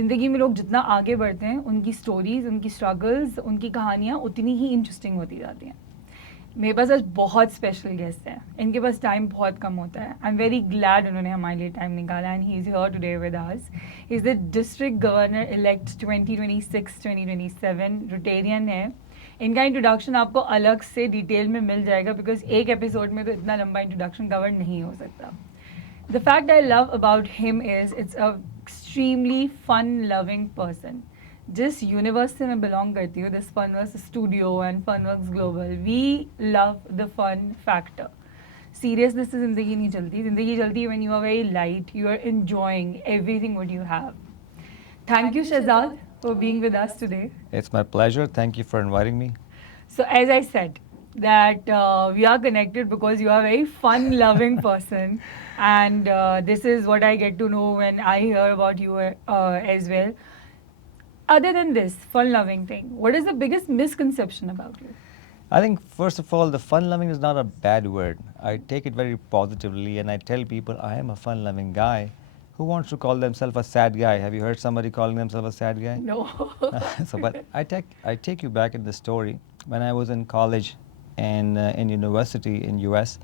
ज़िंदगी में लोग जितना आगे बढ़ते हैं उनकी स्टोरीज, उनकी स्ट्रगल्स, उनकी कहानियाँ उतनी ही इंटरेस्टिंग होती जाती हैं। मेरे पास आज बहुत स्पेशल गेस्ट हैं, इनके पास टाइम बहुत कम होता है। आई एम वेरी ग्लैड उन्होंने हमारे लिए टाइम निकाला and he is here today with us. He is the district governor elect 2026-2027, Rotarian है। इनका इंट्रोडक्शन आपको अलग से डिटेल में मिल जाएगा बिकॉज एक एपिसोड में तो इतना लंबा इंट्रोडक्शन कवर नहीं हो सकता। The fact I love about him is it's a extremely fun loving person. जिस यूनिवर्स से मैं बिलोंग करती हूँ, this Funverse studio and Funworks global, we love the fun factor. Seriousness से ज़िंदगी नहीं चलती, ज़िंदगी चलती है when you are very light, you are enjoying everything what you have. Thank you Shahzad for being with us today. It's my pleasure. Thank you for inviting me. So as I said, that we are connected because you are a very fun-loving person, and this is what I get to know when I hear about you as well. Other than this fun-loving thing, what is the biggest misconception about you? I think, first of all, the fun loving is not a bad word. I take it very positively and I tell people I am a fun loving guy. Who wants to call themselves a sad guy? Have you heard somebody calling themselves a sad guy? No. But I take you back in the story. When I was in college and in university in US,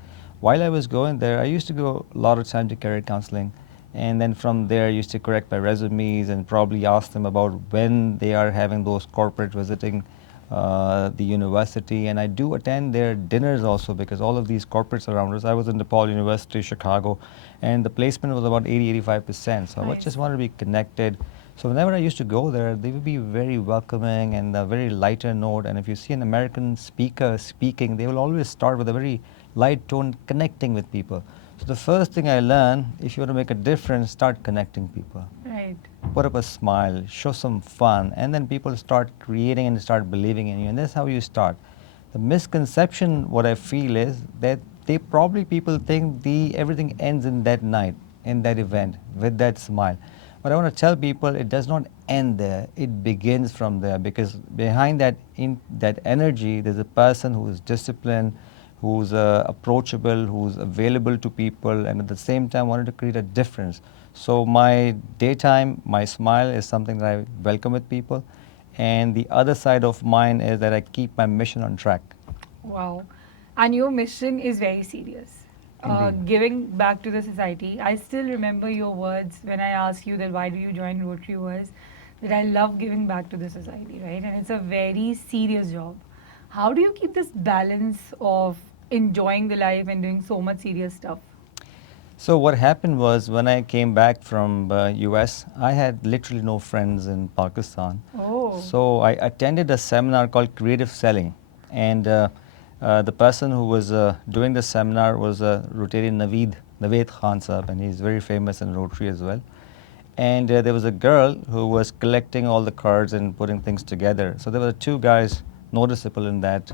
while I was going there, I used to go a lot of time to career counseling. And then from there, I used to correct my resumes and probably ask them about when they are having those corporate visiting the university. And I do attend their dinners also because all of these corporates around us. I was in DePaul University, Chicago, and the placement was about 80-85%. So I Nice. just wanted to be connected. So whenever I used to go there, they would be very welcoming and a very lighter note. And if you see an American speaker speaking, they will always start with a very light tone, connecting with people. So the first thing I learned, if you want to make a difference, start connecting people. Right. Put up a smile, show some fun, and then people start creating and start believing in you, and that's how you start. The misconception, what I feel is that people think everything ends in that night, in that event, with that smile. But I want to tell people it does not end there. It begins from there because behind that energy, there's a person who is disciplined, who's approachable, who's available to people, and at the same time wanted to create a difference. So my daytime, my smile is something that I welcome with people, and the other side of mine is that I keep my mission on track. Wow. And your mission is very serious. Indeed. Giving back to the society. I still remember your words when I asked you that why do you join Rotary was that I love giving back to the society, right? And it's a very serious job. How do you keep this balance of enjoying the life and doing so much serious stuff? So what happened was when I came back from US, I had literally no friends in Pakistan. Oh. So I attended a seminar called Creative Selling, and the person who was doing the seminar was Rotarian Naveed Khan Sahab, and he's very famous in Rotary as well. And there was a girl who was collecting all the cards and putting things together. So there were two guys noticeable in that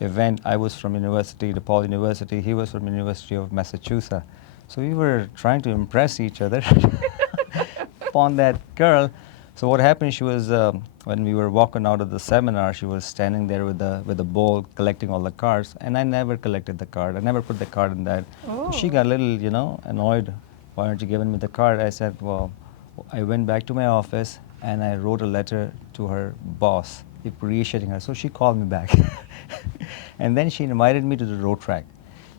event. I was from DePaul University. He was from University of Massachusetts. So we were trying to impress each other upon that girl. So what happened? She was when we were walking out of the seminar, she was standing there with a bowl collecting all the cards, and I never collected the card. I never put the card in that. Oh. She got a little, annoyed. Why aren't you giving me the card? I said, well, I went back to my office and I wrote a letter to her boss appreciating her. So she called me back. And then she invited me to the road track.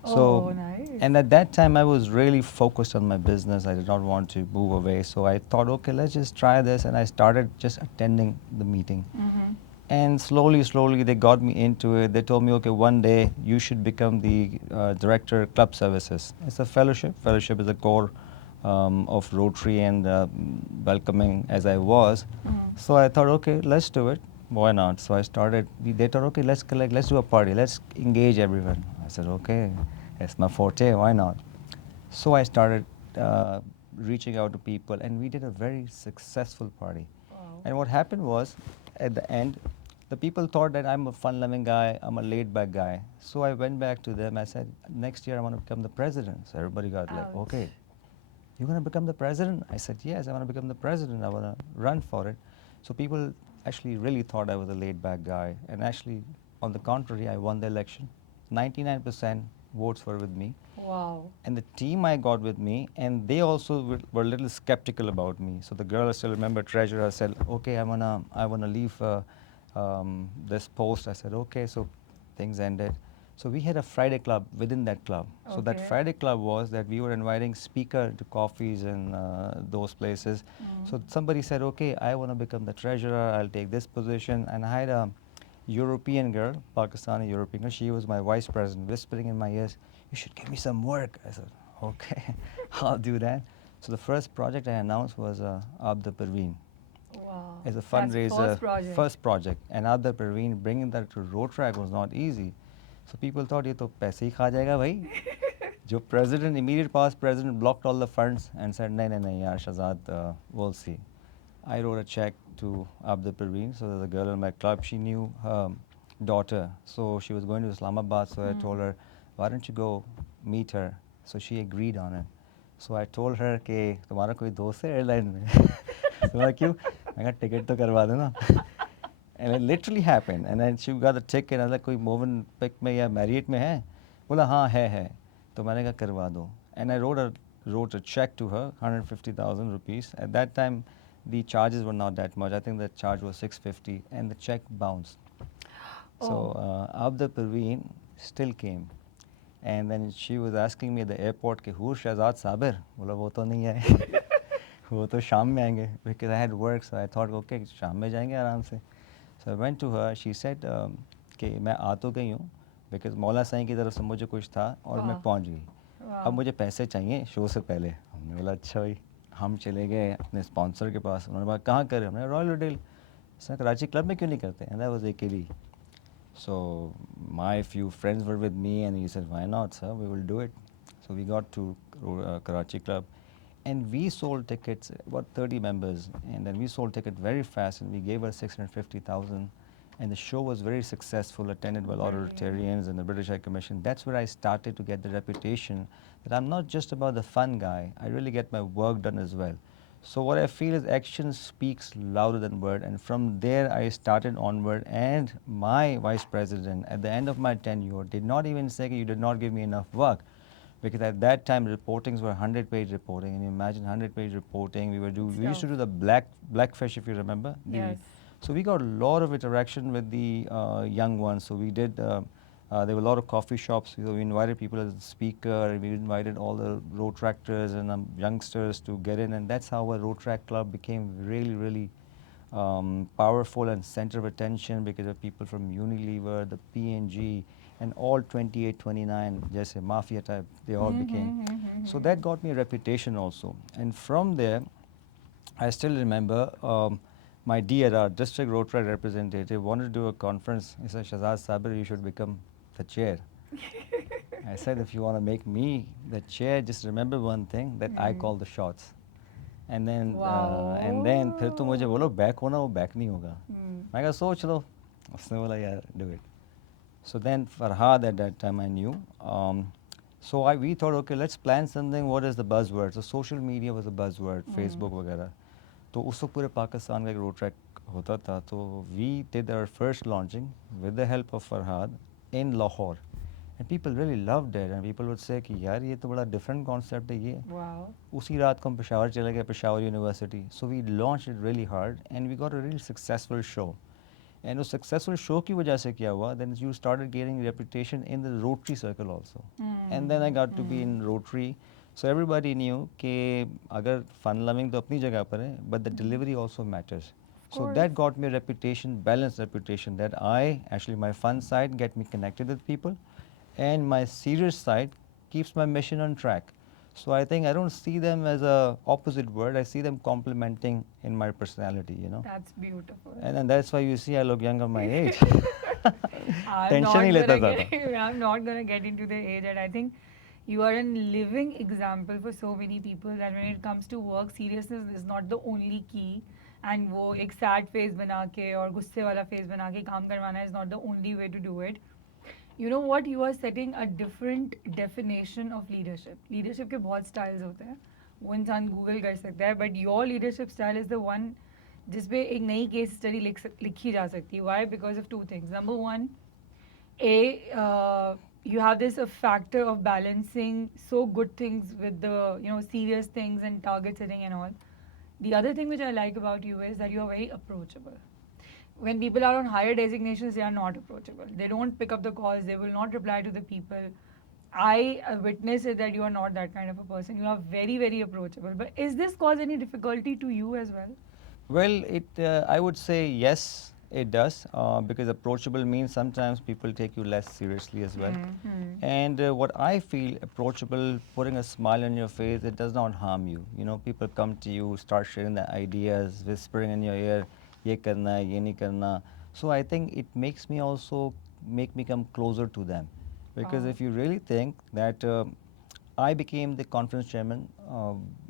Oh, nice. And at that time I was really focused on my business. I did not want to move away. So I thought, okay, let's just try this. And I started just attending the meeting. Mm-hmm. And slowly, they got me into it. They told me, okay, one day you should become the director of club services. It's a fellowship. Fellowship is a core of Rotary and welcoming as I was. Mm-hmm. So I thought, okay, let's do it. Why not? So I started. They thought, okay, let's collect, let's do a party, let's engage everyone. I said, okay, it's my forte. Why not? So I started reaching out to people, and we did a very successful party. Wow. And what happened was, at the end, the people thought that I'm a fun-loving guy, I'm a laid-back guy. So I went back to them. I said, next year I want to become the president. So everybody got like, Ouch. okay, you're going to become the president? I said, yes, I want to become the president. I want to run for it. So people actually really thought I was a laid-back guy. And actually, on the contrary, I won the election. 99% votes were with me. Wow. And the team I got with me, and they also were a little skeptical about me. So the girl, I still remember, treasurer, said, "Okay, I wanna leave this post." I said, "Okay." So things ended. So we had a Friday club within that club. So that Okay. Friday club was that we were inviting speaker to coffees and those places. So somebody said, "Okay, I want to become the treasurer. I'll take this position." And I had a European girl, Pakistani European girl. She was my vice president, whispering in my ears, "You should give me some work." I said, "Okay, I'll do that." So the first project I announced was Abda Parveen Wow. as a That's fundraiser, first project. first project. And Abda Parveen, bringing that to Rotrack was not easy. So people thought, ये तो पैसे ही खा जाएगा भाई. जो president, immediate past president, blocked all the funds and said, "नहीं नहीं नहीं यार Shahzad, we'll see." I wrote a check to Abda Parveen. So there's a girl in my club. She knew her daughter, so she was going to Islamabad. So I told her, "Why don't you go meet her?" So she agreed on it. So I told her कि तुम्हारा कोई दोस्त है airline में? तो क्यों? मैं कहा टिकट तो करवा देना. And it literally happened. And then she got the ticket. I was like, कोई मोवन पिक में या मैरियट में है? बोला हाँ है. तो मैंने कहा करवा दो. And I wrote a check to her, 150,000 rupees. At that time, the charges were not that much. I think the charge was 650, and the check bounced. So Abda Parveen still came. And then she was asking me at the airport कि who's Shahzad Sabir? बोला वो तो नहीं है. वो तो शाम में आएंगे. Because I had work, so I thought okay शाम में जाएंगे आराम से. So I went to her. She said कि मैं आ तो गई हूँ, because मौला साईं की तरफ से मुझे कुछ था और मैं पहुँच गई. अब मुझे पैसे चाहिए शो से पहले. हमने बोला अच्छा भाई. हम चले गए अपने स्पॉन्सर के पास. उन्होंने बोला कहाँ कर रहे हो? हमने royal hotel. Sir Karachi club में क्यों नहीं करते? And that was AKD. So my few friends were with me, and he said, "Why not, sir? We will do it." So we got to Karachi Club, and we sold tickets, about 30 members, and then we sold tickets very fast, and we gave her 650,000, and the show was very successful, attended by a lot of Rotarians and the British High Commission. That's where I started to get the reputation that I'm not just about the fun guy. I really get my work done as well. So what I feel is action speaks louder than word, and from there I started onward. And my vice president at the end of my tenure did not even say you did not give me enough work, because at that time reportings were 100-page reporting, and you imagine 100-page reporting. We used to do the blackfish, if you remember. Yes. So we got a lot of interaction with the young ones. So we did. There were a lot of coffee shops. So we invited people as a speaker. We invited all the road tractors and youngsters to get in, and that's how our road track club became really, really powerful and center of attention, because of people from Unilever, the P&G, and all 28, 29, just a mafia type, they all became. So that got me a reputation also. And from there, I still remember my DRR, District Road Track Representative, wanted to do a conference. He said, "Shahzad Sabir, you should become the chair." I said, "If you want to make me the chair, just remember one thing, that I call the shots." And then फिर तो मुझे बोलो back होना, वो back नहीं होगा. मैं कहा सोच लो. उसने बोला यार do it. So then Farhad at that time I knew. So we thought, okay, let's plan something. What is the buzzword? So social media was a buzzword, Facebook वगैरह. तो उस वक्त पूरे पाकिस्तान का एक रोड ट्रैक होता था. तो we did our first launching with the help of Farhad in Lahore. And people really loved it, and people would say कि यार ये तो बड़ा different concept है ये. Wow. उसी रात को हम पेशावर चले गए, Peshawar university. So we launched it really hard, and we got a really successful show. And उस successful show की वजह से क्या हुआ? Then you started gaining reputation in the Rotary circle also. And then I got to be in Rotary. So everybody knew कि अगर fun loving तो अपनी जगह पर है, but the delivery also matters. So that got me a reputation, balanced reputation, that actually my fun side get me connected with people, and my serious side keeps my mission on track. So I think I don't see them as a opposite word. I see them complementing in my personality, you know. That's beautiful. And that's why you see I look young of my age. I'm Tension he not लेता gonna था. get, I'm not gonna get into the age, and I think you are a living example for so many people that when it comes to work, seriousness is not the only key. And वो एक sad face बना के और गुस्से वाला face बना के काम करवाना is not the only way to do it. You know what? You are setting a different definition of leadership. Leadership के बहुत styles होते हैं. वो इंसान Google कर सकता है. But your leadership style is the one जिस पे एक नई case study लिखी जा सकती है. Why? Because of two things. Number one, you have this a factor of balancing so good things with the serious things and target setting and all. The other thing which I like about you is that you are very approachable. When people are on higher designations, they are not approachable. They don't pick up the calls. They will not reply to the people. I witness it that you are not that kind of a person. You are very, very approachable. But is this cause any difficulty to you as well? Well, I would say yes, it does, because approachable means sometimes people take you less seriously as well. And what I feel approachable, putting a smile on your face, it does not harm you. You know, people come to you, start sharing their ideas, whispering in your ear, ye karna hai, ye nahi karna. So I think it makes me also make me come closer to them, because Wow. if you really think that. I became the conference chairman,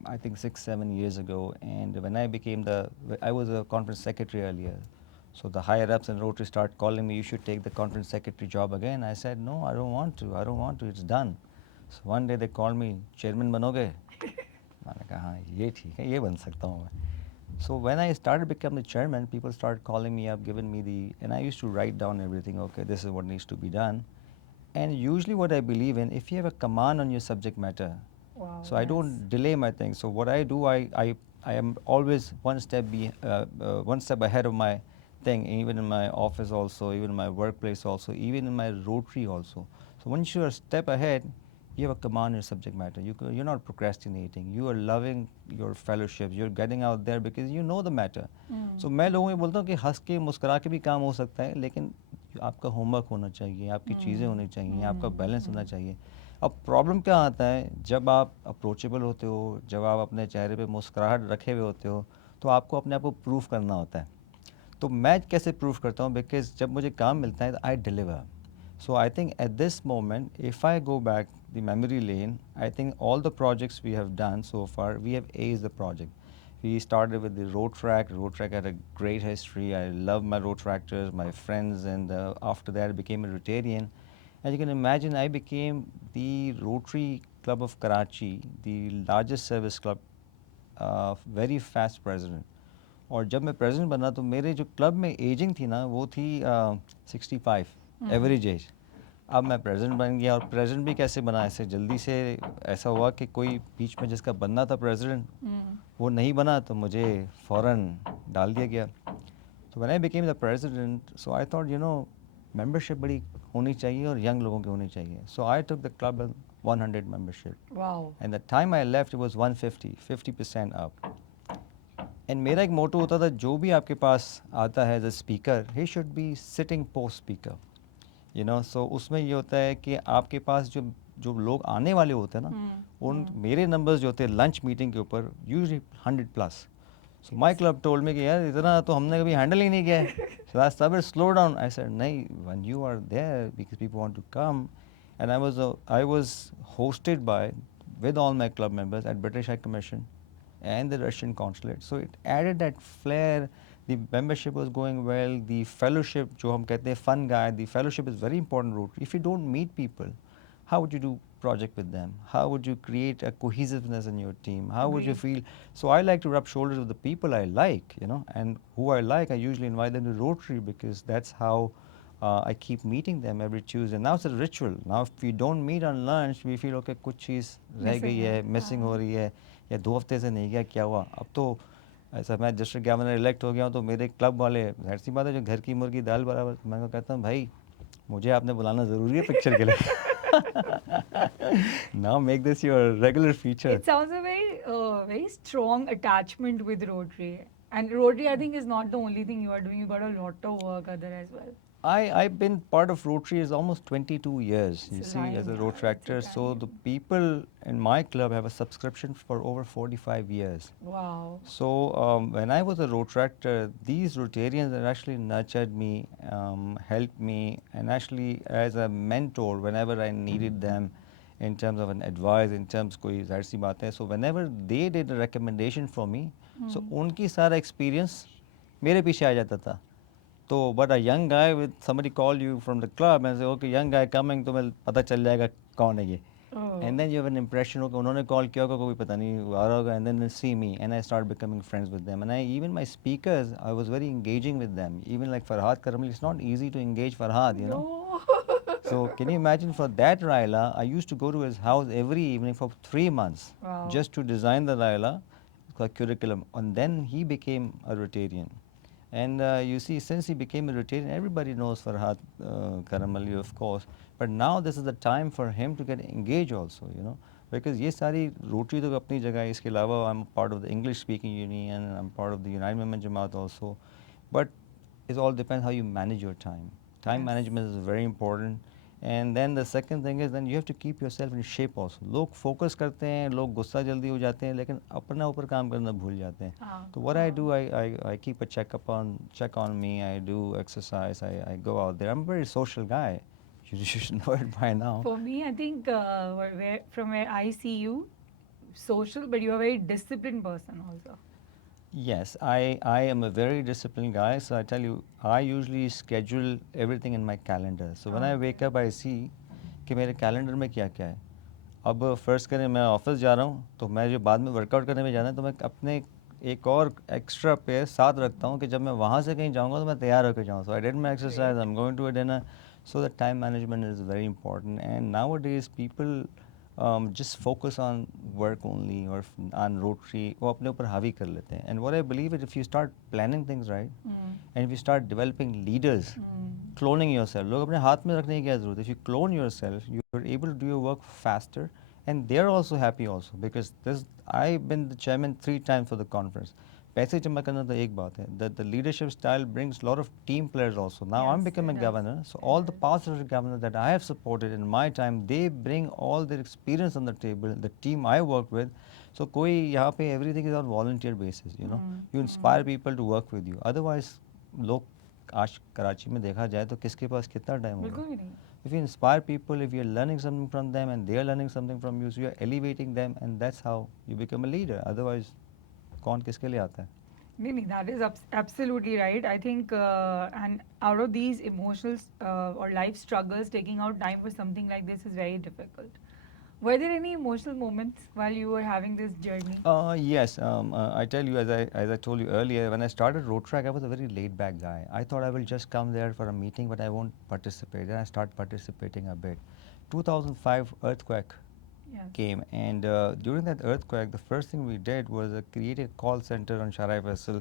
I think 6, 7 years ago, and when I was a conference secretary earlier. So the higher ups in Rotary start calling me, you should take the conference secretary job again. I said, no, I don't want to. I don't want to. It's done. So one day they called me, chairman banoge? मैंने कहा हाँ ये ठीक है ये बन सकता हूँ मैं. So when I started becoming the chairman, people started calling me up, giving me and I used to write down everything. Okay, this is what needs to be done. And usually what I believe in, if you have a command on your subject matter, Wow, so I nice. don't delay my things. So what I do, I am always one step ahead of my thing, even in my office also, even in my workplace also, even in my Rotary also. So once you're a step ahead, you have a command on your subject matter. You're not procrastinating. You are loving your fellowships. You're getting out there because you know the matter. So मैं लोगों को बोलता हूँ कि हंस के मुस्कुरा के भी काम हो सकता है, लेकिन आपका होमवर्क होना चाहिए, आपकी चीज़ें होनी चाहिए, आपका बैलेंस होना चाहिए. अब प्रॉब्लम क्या आता है, जब आप अप्रोचेबल होते हो, जब आप अपने चेहरे पे मुस्कुराहट रखे हुए होते हो, तो आपको अपने आप को प्रूव करना होता है. तो मैं कैसे प्रूव करता हूँ, बिकॉज जब मुझे काम मिलता है I deliver. So I think at this moment, if I go back the memory lane, I think all the projects we have done so far, we have aced the project. We started with the road track. Road track had a great history. I love my road tractors, my friends, and after that I became a Rotarian. As you can imagine, I became the Rotary Club of Karachi, the largest service club, very fast president. और जब मैं president बना तो मेरे जो club में ageing थी ना वो थी 65 एवरेज एज. अब मैं प्रेसिडेंट बन गया, और प्रेसिडेंट भी कैसे बना, ऐसे जल्दी से ऐसा हुआ कि कोई बीच में जिसका बनना था प्रेसिडेंट वो नहीं बना, तो मुझे फ़ौरन डाल दिया गया. तो when I became the president, so I thought membership बड़ी होनी चाहिए और यंग लोगों की होनी चाहिए. So I took the club 100 membership. Wow. And the time I left it was 150, 50% up. And मेरा एक मोटो होता था, जो भी आपके पास आता है as a speaker, he should be sitting post speaker. So उसमें ये होता है कि आपके पास जो जो लोग आने वाले होते हैं ना, उन मेरे नंबर्स जो होते हैं लंच मीटिंग के ऊपर usually 100 plus. So my club told me कि यार इतना तो हमने कभी हैंडल ही नहीं किया है. सो आई सब स्लो डाउन. आई सेड नहीं, when you are there because people want to come. And I was hosted by with all my club members at British High Commission and the Russian consulate. So it added that flair. The membership was going well. The fellowship, जो हम कहते हैं fun guy, the fellowship is very important route. If you don't meet people, how would you do project with them? How would you create a cohesiveness in your team? How would you feel? So I like to rub shoulders with the people I like, and who I like, I usually invite them to Rotary because that's how I keep meeting them every Tuesday. Now it's a ritual. Now if we don't meet on lunch, we feel okay, कुछ चीज़ रह गई है, missing हो रही है, या 2 हफ्ते से नहीं गया, क्या हुआ. अब तो ऐसा मैं डिस्ट्रिक्ट गवर्नर इलेक्ट हो गया हूँ, तो मेरे क्लब वाले, जाहिर सी बात है, जो घर की मुर्गी दाल बराबर. मैं को कहता हूँ भाई मुझे आपने बुलाना ज़रूरी है पिक्चर के लिए. Now make this your regular feature. It sounds a very strong attachment with Rotary. And Rotary, I think, is not the only thing you are doing. You got a lot of work other as well. I've been part of Rotary is almost 22 years, you It's a see, line, as a yeah, Rotary it's a actor. So time. the people in my club have a subscription for over 45 years. Wow. So when I was a Rotary actor, these Rotarians have actually nurtured me, helped me, and actually as a mentor whenever I needed them in terms of an advice, in terms कोई जाहिर सी बात है. So whenever they did a recommendation for me, so उनकी सारा experience मेरे पीछे आ जाता था. तो but a young guy with somebody call you from the club and say okay young guy coming, तो मैं पता चल जाएगा कौन है ये. Oh. And then you have an impression okay उन्होंने call किया होगा, कोई पता नहीं आ रहा होगा, and then they see me and I start becoming friends with them. And even my speakers, I was very engaging with them. Even like Farhad Karamli, it's not easy to engage Farhad, No. So can you imagine for that Raila, I used to go to his house every evening for 3 months Wow. just to design the Raila curriculum. And then he became a Rotarian. And you see, since he became a Rotarian, everybody knows Farhad Karamali, of course. But now this is the time for him to get engaged also, you know. Because ये सारी rotary तो अपनी जगह है, इसके अलावा I'm part of the English speaking union, I'm part of the United Women Jamaat also. But it all depends how you manage your time. Time Yes. management is very important. And then the second thing is then you have to keep yourself in shape also. लोग focus करते हैं, लोग गुस्सा जल्दी हो जाते हैं, लेकिन अपना ऊपर काम करना भूल जाते हैं. हाँ, So what I हाँ. do, I keep a check on me. I do exercise. I go out there. I'm a very social guy. You should know it by now. For me, I think from where I see you, social, but you're a very disciplined person also. Yes, I am a very disciplined guy. So I tell you, I usually schedule everything in my calendar. So when I wake up, I see कि मेरे calendar में क्या क्या है. अब फ़र्ज़ करें मैं ऑफिस जा रहा हूँ, तो मैं जो बाद में वर्कआउट करने में जाना है, तो मैं अपने एक और एक्स्ट्रा पेयर साथ रखता हूँ कि जब मैं वहाँ से कहीं जाऊँगा तो मैं तैयार होकर जाऊँ. So I did my exercise, I am going to a dinner. So the time management is very important, and nowadays people just focus on work only or on Rotary, वो अपने ऊपर हावी कर लेते हैं. And what I believe is if you start planning things right, and if you start developing leaders, cloning yourself, लोग अपने हाथ में रखने की क्या ज़रूरत है. If you clone yourself, you're able to do your work faster, and they're also happy also because this. I've been the chairman 3 times for the conference. पैसे जमा करना तो एक बात है. The leadership style brings a lot of team players also. Now I'm Yes, becoming it does. governor, so It all the does. past governors that I have supported in my time, they bring all their experience on the table. The team I work with, so कोई यहाँ पे everything is on volunteer basis. You know, you inspire people to work with you. Otherwise, लोग आज कराची में देखा जाए तो किसके पास कितना टाइम होगा. बिल्कुल भी नहीं. If you inspire people, if you're learning something from them and they're learning something from you, so you're elevating them, and that's how you become a leader. Otherwise, कौन किसके लिए आता है. No, that is absolutely right. I think, and out of these emotional or life struggles, taking out time for something like this is very difficult. Were there any emotional moments while you were having this journey? Yes, I tell you, as I told you earlier, when I started Road I was a very laid back guy. I thought I will just come there for a meeting, but I won't participate. Then I start participating a bit. 2005 earthquake Yes. came, and during that earthquake, the first thing we did was create a call center on Sharai Faisal,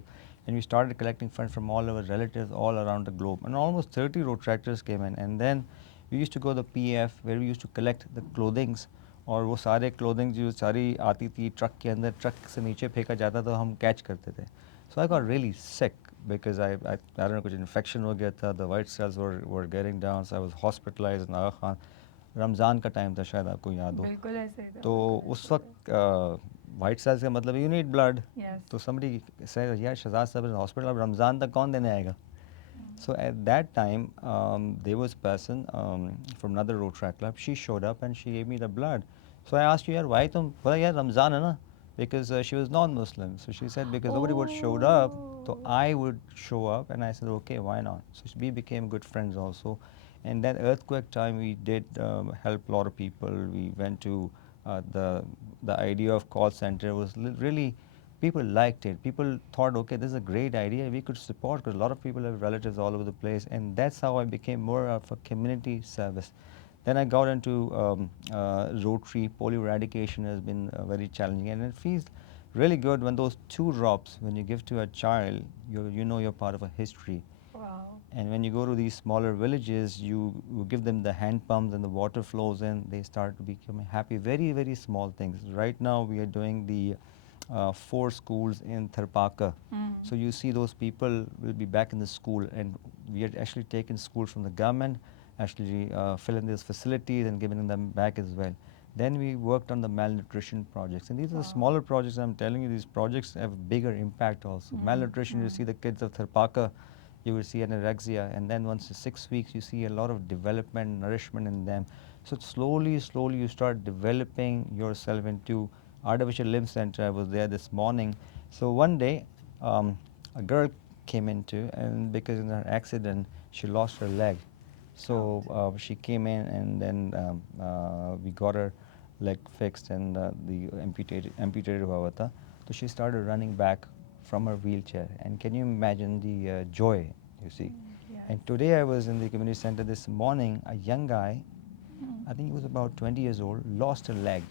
and we started collecting funds from all our relatives all around the globe. And almost 30 road tractors came in, and then we used to go to the PF where we used to collect the clothings. और वो सारे clothing जो सारी आती थी truck के अंदर, truck से नीचे फेंका जाता तो हम कैच करते थे. So I got really sick because I don't know कुछ इन्फेक्शन हो गया था. The white cells were getting down, so I was hospitalized in Aga Khan. Ramzan का टाइम था, शायद आपको याद हो. बिल्कुल ऐसे ही था. तो उस वक्त वाइट सेल्स का मतलब यू नीड ब्लड. Yes. तो समबडी से यार शहजाद साहब हॉस्पिटल, अब रमज़ान तक कौन देने आएगा. So at that time, there was a person from another road track club. She showed up and she gave me the blood. So I asked her, "Yaar, why tum?" Bola, "Yaar, Ramzan hai na," because she was non-Muslim. So she said because nobody would showed up, so I would show up, and I said, "Okay, why not?" So we became good friends also. And that earthquake time, we did help a lot of people. We went to the idea of call center was really. People liked it. People thought, okay, this is a great idea. We could support because a lot of people have relatives all over the place, and that's how I became more of a community service. Then I got into Rotary. Polio eradication has been very challenging, and it feels really good when those 2 drops, when you give to a child, you know you're part of a history. Wow. And when you go to these smaller villages, you give them the hand pumps and the water flows in, they start to become happy. Very, very small things. Right now, we are doing the 4 schools in Tharpaka. So you see those people will be back in the school, and we had actually taken schools from the government, actually filling these facilities and giving them back as well. Then we worked on the malnutrition projects, and these are the smaller projects. I'm telling you, these projects have a bigger impact also. Malnutrition, you see the kids of Tharpaka, you will see anorexia, and then once 6 weeks, you see a lot of development, nourishment in them. So slowly, slowly, you start developing yourself into Artificial Limb Center. I was there this morning. So one day, a girl came into, and because in her accident, she lost her leg. So she came in, and then we got her leg fixed, and the amputated हुआ था. So she started running back from her wheelchair, and can you imagine the joy you see? Yes. And today I was in the community center this morning. A young guy, Hmm. I think he was about 20 years old, lost a leg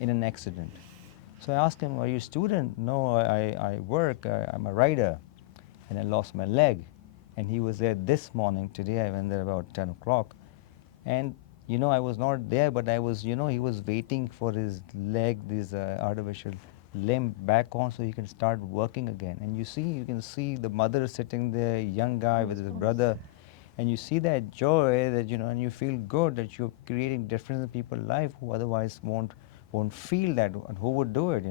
in an accident. So I asked him, "Are you a student?" "No, I work. I'm a rider, and I lost my leg." And he was there this morning. Today I went there about 10 o'clock, and I was not there, but I was, he was waiting for his leg, this artificial limb back on, so he can start working again. And you can see the mother sitting there, young guy with Of his course. brother, and you see that joy that, and you feel good that you're creating difference in people's life who otherwise won't feel that, and who would do it.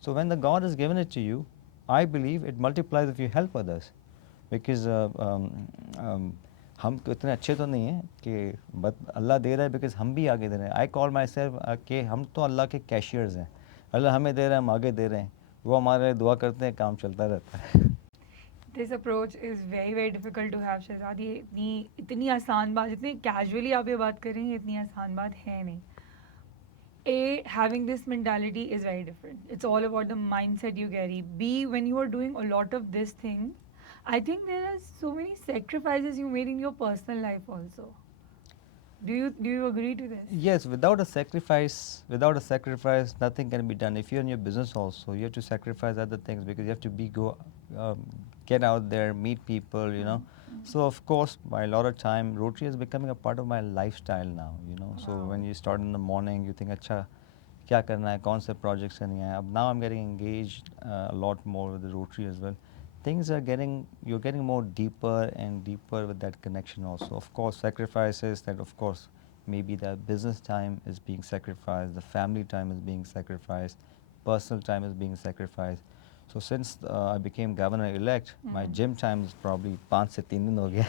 So when the God has given it to you, I believe it multiplies if you help others. Because हम इतने अच्छे तो नहीं हैं कि but अल्लाह दे रहा है, because हम भी आगे दे रहे हैं. आई कॉल माई सेल्फ कि हम तो अल्लाह के कैशियर्स हैं. अल्लाह हमें दे रहा है, हम आगे दे रहे हैं, वो हमारे लिए दुआ करते हैं, काम चलता रहता है. This approach is very very difficult to have, Shahzad. ये इतनी आसान बात, जितनी कैजुअली आप ये बात कर रही हैं, इतनी आसान बात है नहीं. Having this mentality is very different. It's all about the mindset you carry. B, when you are doing a lot of this thing, I think there are so many sacrifices you made in your personal life also. Do you agree to this? Yes, without a sacrifice, nothing can be done. If you're in your business also, you have to sacrifice other things, because you have to get out there, meet people. So of course, by a lot of time, Rotary is becoming a part of my lifestyle now. So Wow. when you start in the morning, you think, अच्छा क्या करना है, कौन से projects करनी है. अब now I'm getting engaged a lot more with the Rotary as well. You're getting more deeper and deeper with that connection also. Of course, sacrifices that, of course, maybe the business time is being sacrificed, the family time is being sacrificed, personal time is being sacrificed. So since I became governor-elect, my gym time is probably 5 से 3 दिन हो गया.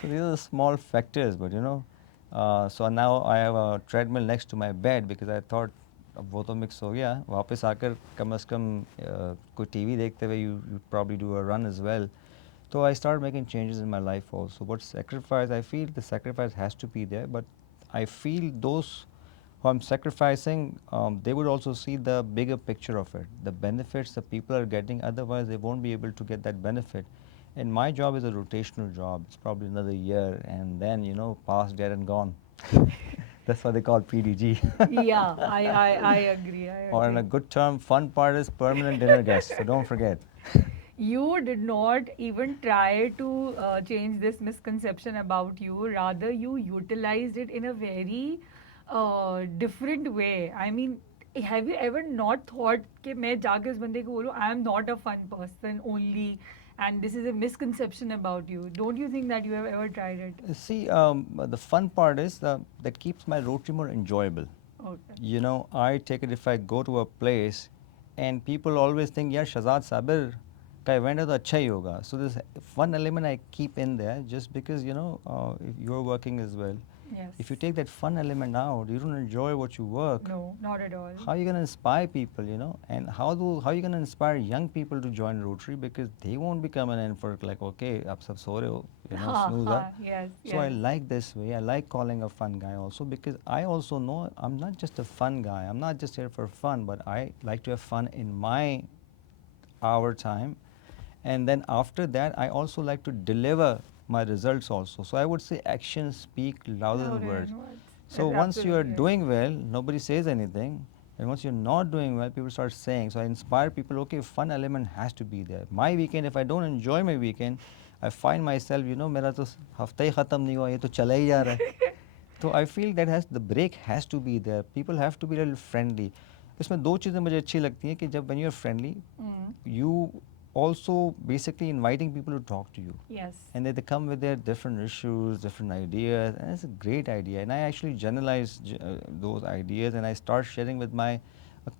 So these are the small factors, but so now I have a treadmill next to my bed, because I thought अब वो तो mix हो गया, वापस आकर कम से कम कोई टीवी देखते हुए you probably do a run as well. So I started making changes in my life also. But sacrifice, I feel the sacrifice has to be there, but I feel those who I'm sacrificing, they would also see the bigger picture of it, the benefits the people are getting, otherwise they won't be able to get that benefit. And my job is a rotational job. It's probably another year, and then, past, dead and gone. That's what they call PDG. Yeah, I agree. Or in a good term, fun part is permanent dinner guest, so don't forget. You did not even try to change this misconception about you. Rather, you utilized it in a very different way. I mean, have you ever not thought कि मैं जाके उस बंदे को बोलूँ, I am not a fun person only, and this is a misconception about you? Don't you think that you have ever tried it? See, the fun part is that keeps my Rotary more enjoyable. Okay. I take it if I go to a place and people always think, yeah, Shazad Sabir का event है तो अच्छा ही होगा. So this fun element I keep in there, just because, if you're working as well. Yes. If you take that fun element out, you don't enjoy what you work. No, not at all. How are you going to inspire people, and how are you going to inspire young people to join Rotary, because they won't be coming in for like, okay, ab sab so rahe ho, snooze up. Yes, So I yes. like this way. I like calling a fun guy also, because I also know I'm not just a fun guy. I'm not just here for fun, but I like to have fun in my hour time. And then after that, I also like to deliver my results also. So I would say actions speak louder than words. So That's once you are absolutely right. doing well, nobody says anything. And once you're not doing well, people start saying. So I inspire people, okay, fun element has to be there. My weekend, if I don't enjoy my weekend, I find myself, मेरा तो हफ्ता ही ख़त्म नहीं हुआ, ये तो चला ही जा रहा है. So I feel that the break has to be there. People have to be a little friendly. इसमें दो चीज़ें मुझे अच्छी लगती हैं कि जब when you're friendly, you also basically inviting people to talk to you. Yes. And they come with their different issues, different ideas, and it's a great idea. And I actually generalize those ideas, and I start sharing with my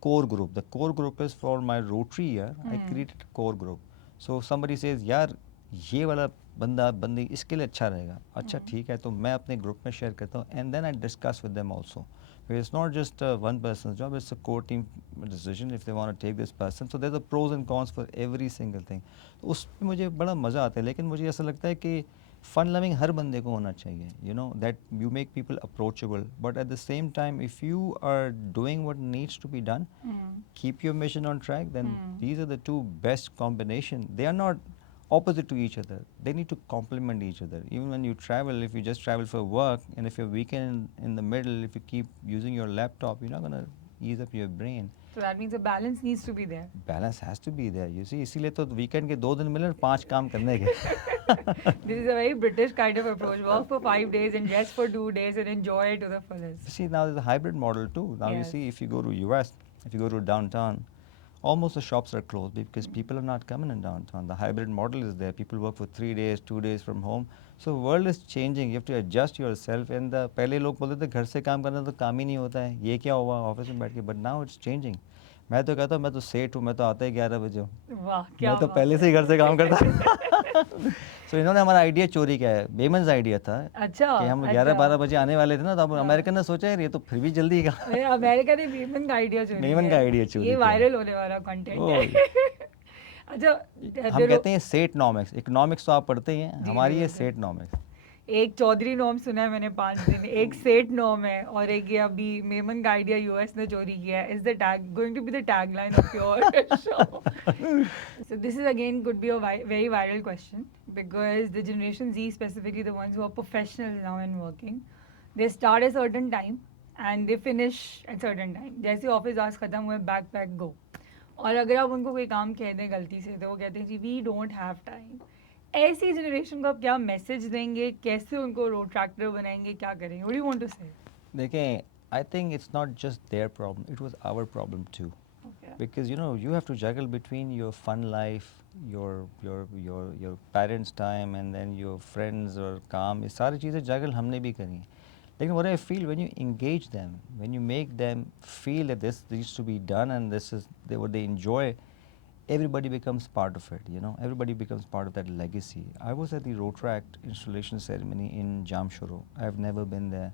core group. The core group is for my Rotary year. I created a core group. So if somebody says, यार ये वाला बंदी इसके लिए अच्छा रहेगा, अच्छा ठीक है, तो मैं अपने ग्रुप में शेयर करता हूँ, and then I discuss with them also. It's not just one person's job, it's a core team decision if they want to take this person. So there's a pros and cons for every single thing. तो उस पर मुझे बड़ा मज़ा आता है, लेकिन मुझे ऐसा लगता है कि फन लविंग हर बंदे को होना चाहिए, that you make people approachable. But at the same time, if you are doing what needs to be done, keep your mission on track, then these are the two best combination. They are not opposite to each other. They need to complement each other. Even when you travel, if you just travel for work, and if your weekend in the middle, if you keep using your laptop, you're not going to ease up your brain. So that means a balance needs to be there. Balance has to be there. You see, इसीलिए तो weekend के 2 दिन मिले और 5 काम करने के. This is a very British kind of approach. Work for 5 days and rest for 2 days and enjoy it to the fullest. See, now there's a hybrid model too. Now you Yes. see, if you go to US, if you go to downtown, almost the shops are closed because people are not coming in downtown. The hybrid model is there. People work for 3 days, 2 days from home. So world is changing. You have to adjust yourself. And the पहले लोग बोलते थे घर से काम करना तो काम ही नहीं होता है. ये क्या हुआ ऑफिस में बैठ के? But now it's changing. मैं तो कहता हूँ मैं तो सेठ हूँ, मैं तो आता ही 11 बजे हूँ. वाह क्या मैं तो बात पहले से ही घर से काम करता. So इन्होंने हमारा आइडिया चोरी किया है. बेमन्स आइडिया था अच्छा कि हम 11-12 बजे आने वाले थे ना, तो अब अमेरिकन ने सोचा यार ये तो फिर भी जल्दी का. अमेरिका ने बेमन का आइडिया चोरी बेमन किया का है। आइडिया चोरी ये किया है। वायरल होने वाला कंटेंट ओ। है अच्छा हम कहते हैं सेट नॉमिक्स. इकोनॉमिक्स तो आप पढ़ते ही हैं, जी, हमारी ये बिल्कुल। सेट नॉमिक्स. एक चौधरी नॉम सुना है मैंने 5 दिन, एक सेट नॉम है और एक ये अभी मेमन का आइडिया यूएस ने चोरी किया है. Is the tag going to be the tag line of your show? So this is again could be a very viral question because the generation Z, specifically the ones who are professionals now and working, they start a certain time and they finish at certain time. जैसे office hours खत्म हुए back pack गो. और अगर आप उनको कोई काम कह दें गलती से तो वो कहते हैं जी वी डोंट हैव टाइम. ऐसी जनरेशन को आप क्या मैसेज देंगे, कैसे उनको रोड ट्रैक्टर बनाएंगे, क्या करेंगे? What do you want to say? देखें, I think it's not just their problem, it was our problem too. Because you know you have to juggle between your fun life, your parents' time, and then your friends or काम. ये सारी चीज़ें juggle हमने भी करी हैं. लेकिन what I feel when you engage them, when you make them feel that this needs to be done and this is what they enjoy, everybody becomes part of it. You know, everybody becomes part of that legacy. I was at the Rotaract installation ceremony in Jamshoro. I have never been there.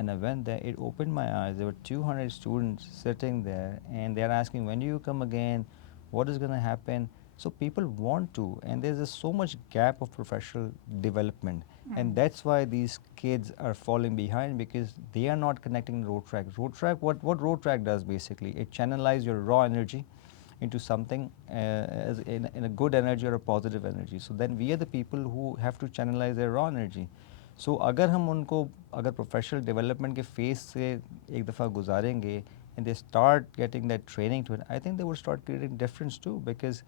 And I went there, it opened my eyes. There were 200 students sitting there and they're asking, when do you come again? What is going to happen? So people want to, and there's just so much gap of professional development. And that's why these kids are falling behind because they are not connecting road track. Road track, what road track does basically, it channelizes your raw energy into something as in a good energy or a positive energy. So then we are the people who have to channelize their raw energy. So अगर हम उनको अगर professional development के face से एक दफ़ा गुजारेंगे and they start getting that training to it, I think they will start creating difference too. Because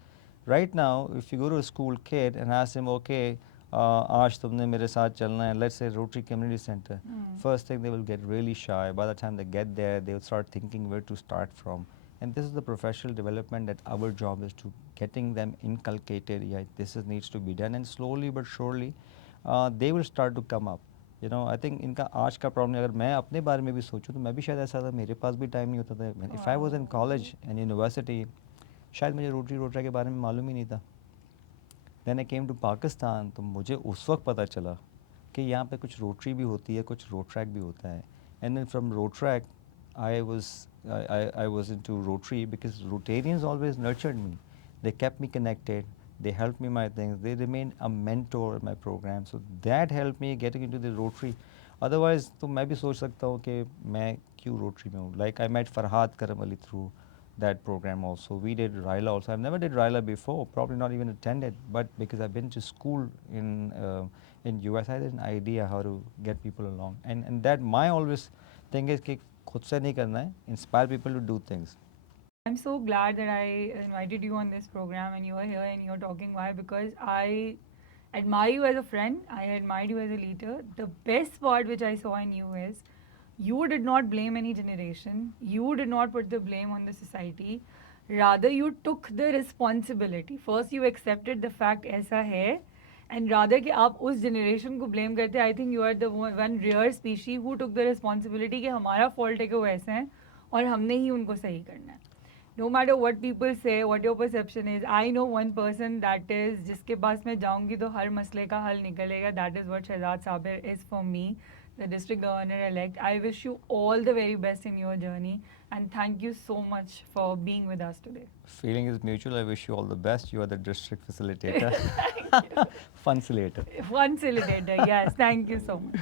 right now, if you go to a school kid and ask him, okay, आज तुमने मेरे साथ चलना है, let's say Rotary Community Center, first thing they will get really shy. By the time they get there, they will start thinking where to start from. And this is the professional development that our job is to getting them inculcated. Yeah, this needs to be done, and slowly but surely, they will start to come up. You know, I think इनका आज का problem, अगर मैं अपने बारे में भी सोचूं तो मैं भी शायद ऐसा था, मेरे पास भी टाइम नहीं होता था. If I was in college and university, शायद मुझे रोटरी के बारे में मालूम ही नहीं था. Then I came to Pakistan, तो मुझे उस वक्त पता चला कि यहाँ पे कुछ रोटरी भी होती है, कुछ रोड ट्रैक भी होता है. And then from road track, I was into Rotary because Rotarians always nurtured me. They kept me connected. They helped me my things. They remained a mentor in my program. So that helped me getting into the Rotary. Otherwise, तो मैं भी सोच सकता हूँ कि मैं क्यों Rotary में हूँ. Like I met Farhad Karam Ali through that program also. We did Raila also. I've never did Raila before, probably not even attended. But because I've been to school in US, I had an idea how to get people along. And that my always thing is कि खुद से नहीं करना है. Inspire people to do things. I'm so glad that I invited you on this program and you are here and you're talking. Why? Because I admire you as a friend. I admired you as a leader. The best part which I saw in you is you did not blame any generation. You did not put the blame on the society. Rather, you took the responsibility. First, you accepted the fact ऐसा है. And rather कि आप उस generation को blame करते, I think you are the one rare species who took the responsibility कि हमारा fault है कि वो ऐसे हैं और हमने ही उनको सही करना है. No matter what people say, what your perception is, I know one person that is जिसके पास मैं जाऊँगी तो हर मसले का हल निकलेगा. That is what Shehzad Sabir is for me, the district governor-elect. I wish you all the very best in your journey and thank you so much for being with us today. Feeling is mutual. I wish you all the best. You are the district facilitator. Funcilitator. Facilitator, yes. Thank you so much.